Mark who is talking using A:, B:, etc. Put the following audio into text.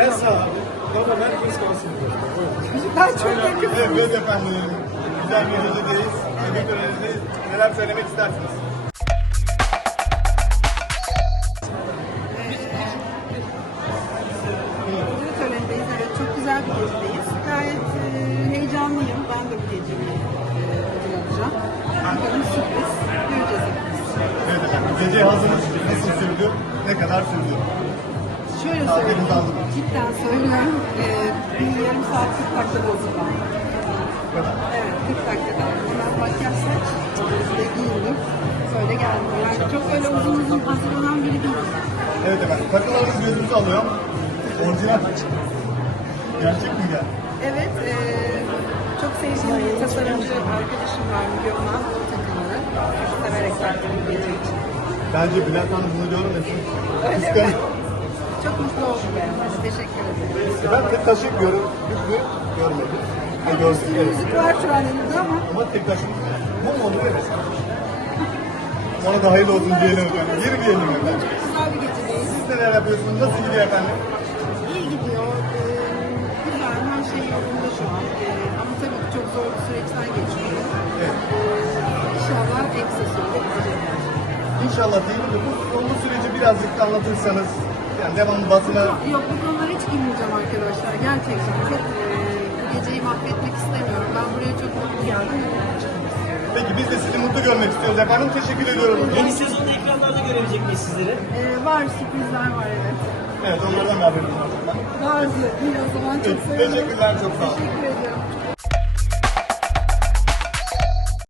A: Gel sağa. Tamam herkes kalsın.
B: Ben çok.
C: Evet, evet efendim. Güzel bir gecedeyiz. Ödül törenindeyiz. Neler söylemek istersiniz?
B: Ödül törenindeyiz. Evet, çok güzel bir gecedeyiz. Gayet e, heyecanlıyım. Ben de bu gece bir e, ödül alacağım. Bakalım sürpriz. Göreceğiz hepimiz.
C: Evet efendim. Gece hazırlık nasıl sürdü? Ne kadar sürdü?
B: Şöyle söyleyeyim. Cidden söylüyorum. E, bir yarım saat 40 dakikada hazırlandım.
C: Bu kadar.
B: Evet 40 dakikada. Makyaj saç. İşte giyindim. Böyle geldim. Yani çok öyle uzun uzun hazırlanan biri değilim.
C: Evet efendim. Takılarınız gözümüzü alıyor. Orijinal. Gerçek mi gel?
B: Evet, eee, çok sevdiğim bir tasarımcı arkadaşım var Milyon'a o takımını. Severek verdim gece için.
C: Bence Bülent Hanım bunu görmesin.
B: Öyle mi? Çok mutlu oldum ben. Teşekkür ederim.
C: Ben tek taşık görüyorum. Yüzü görmedim. Ha. Evet.
B: Müzik var şu an elimde ama
C: Ama tek taşık. Bu mu olur. Ona da hayırlı olsun diyelim efendim. Girmeyelim efendim.
B: güzel bir gecedeyiz.
C: Siz neler yapıyorsunuz? Nasıl gidiyor efendim?
B: İyi gidiyor. Eee, güzel, her şey yolunda şu an. Eee, ama tabii ki çok zor bir süreçten geçiyor.
C: Evet.
B: Eee, İnşallah en kısa sürede bitecek.
C: İnşallah değil mi? Bu, bu süreci birazcık da anlatırsanız. Yani devamlı basına
B: Yok bu konulara hiç girmeyeceğim arkadaşlar. Gerçekten çok eee, bu geceyi mahvetmek istemiyorum. Ben buraya çok mutlu geldim.
C: Peki biz de sizi mutlu görmek istiyoruz efendim. Teşekkür ediyorum.
D: Yeni sezonda ekranlarda görebilecek miyiz sizleri?
B: Ee, var sürprizler var evet.
C: Evet onlardan da haberimiz var.
B: Vardı. İyi o zaman çok sevindim.
C: teşekkürler, çok sağ olun.
B: Teşekkür ediyorum.